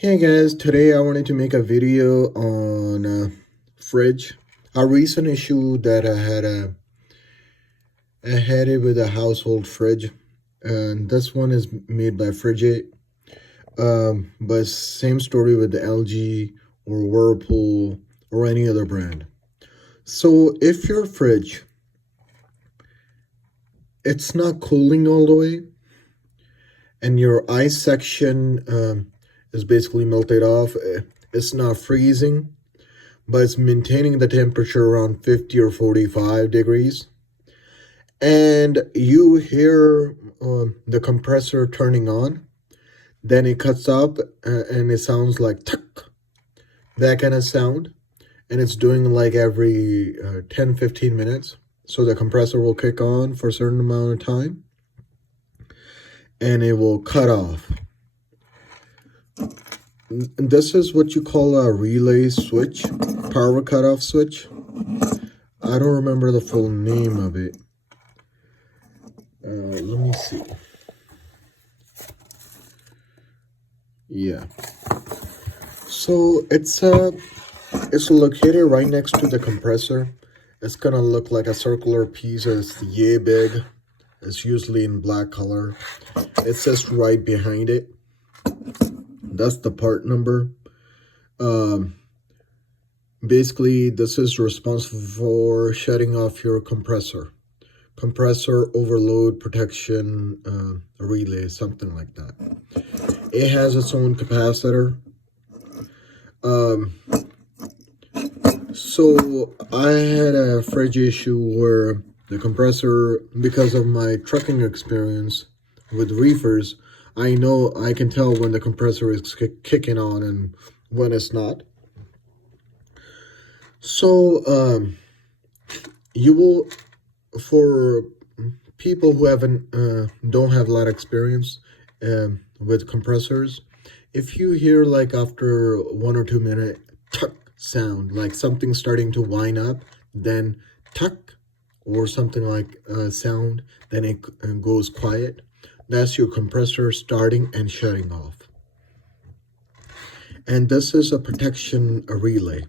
Hey guys, today I wanted to make a video on fridge. A recent issue that I had it with a household fridge, and this one is made by Frigate. But same story with the LG or Whirlpool or any other brand. So if your fridge it's not cooling all the way, and your ice section is basically melted off, it's not freezing but it's maintaining the temperature around 50 or 45 degrees. And you hear the compressor turning on, then it cuts up and it sounds like tuck, that kind of sound. And it's doing like every 10-15 minutes. So the compressor will kick on for a certain amount of time and it will cut off. This is what you call a relay switch, power cutoff switch. I don't remember the full name of it. Let me see. Yeah. So it's located right next to the compressor. It's gonna look like a circular piece. It's yay big. It's usually in black color. It says right behind it. That's the part number. Basically, this is responsible for shutting off your compressor overload protection relay, something like that. It has its own capacitor. So I had a fridge issue where the compressor, because of my trucking experience with reefers, I know I can tell when the compressor is kicking on and when it's not. So you will, for people who don't have a lot of experience with compressors, if you hear like after 1 or 2 minute tuck sound, like something starting to wind up, then tuck or something like sound, then it goes quiet, that's your compressor starting and shutting off. And this is a protection relay.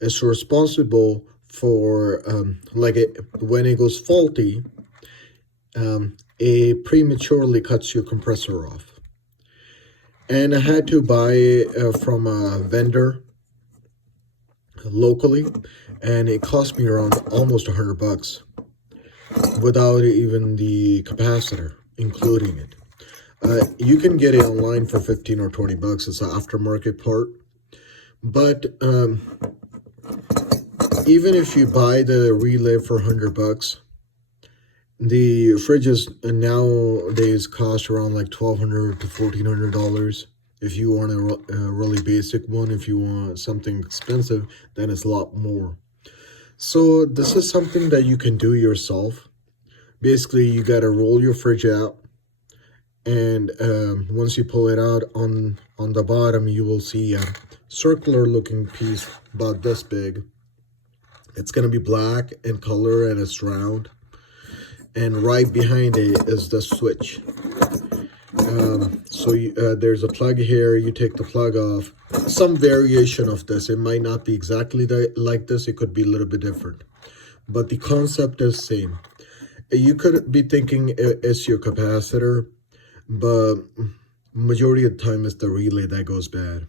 It's responsible for when it goes faulty, it prematurely cuts your compressor off. And I had to buy it from a vendor locally, and it cost me around almost $100 without even the capacitor including it. You can get it online for 15 or 20 bucks. It's an aftermarket part. But even if you buy the relay for 100 bucks, the fridges nowadays cost around like $1,200 to $1,400. If you want a really basic one, if you want something expensive, then it's a lot more. So this is something that you can do yourself. Basically, you got to roll your fridge out, and once you pull it out, on the bottom you will see a circular looking piece about this big. It's going to be black in color and it's round. And right behind it is the switch. There's a plug here. You take the plug off. Some variation of this. It might not be exactly like this. It could be a little bit different. But the concept is same. You could be thinking it's your capacitor, but majority of the time it's the relay that goes bad.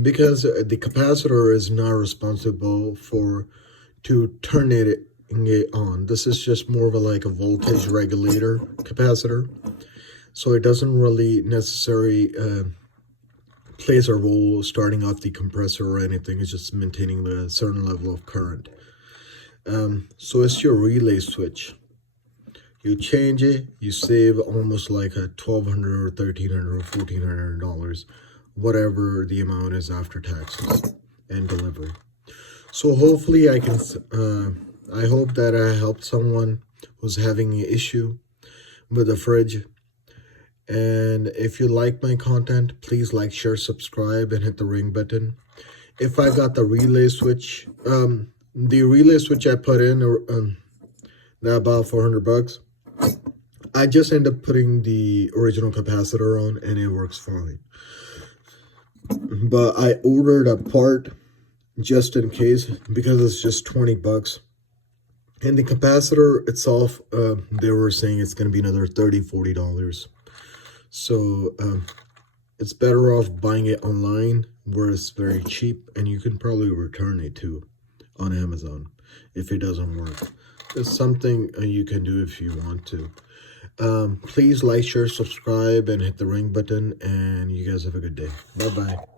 Because the capacitor is not responsible to turn it on. This is just more of a voltage regulator capacitor, so it doesn't really necessarily plays a role starting off the compressor or anything. It's just maintaining a certain level of current. So it's your relay switch. You change it, you save almost like a $1,200 or $1,300 or $1,400, whatever the amount is after taxes and delivery. So hopefully I hope that I helped someone who's having an issue with a fridge. And if you like my content, please like, share, subscribe, and hit the ring button. If I got the relay switch, I put in that about 400 bucks. I just end up putting the original capacitor on and it works fine. but I ordered a part just in case because it's just 20 bucks. And the capacitor itself, they were saying it's going to be another $30-40. So it's better off buying it online where it's very cheap, and you can probably return it too on Amazon if it doesn't work. It's something you can do if you want to. Please like, share, subscribe, and hit the ring button, and you guys have a good day. Bye-bye.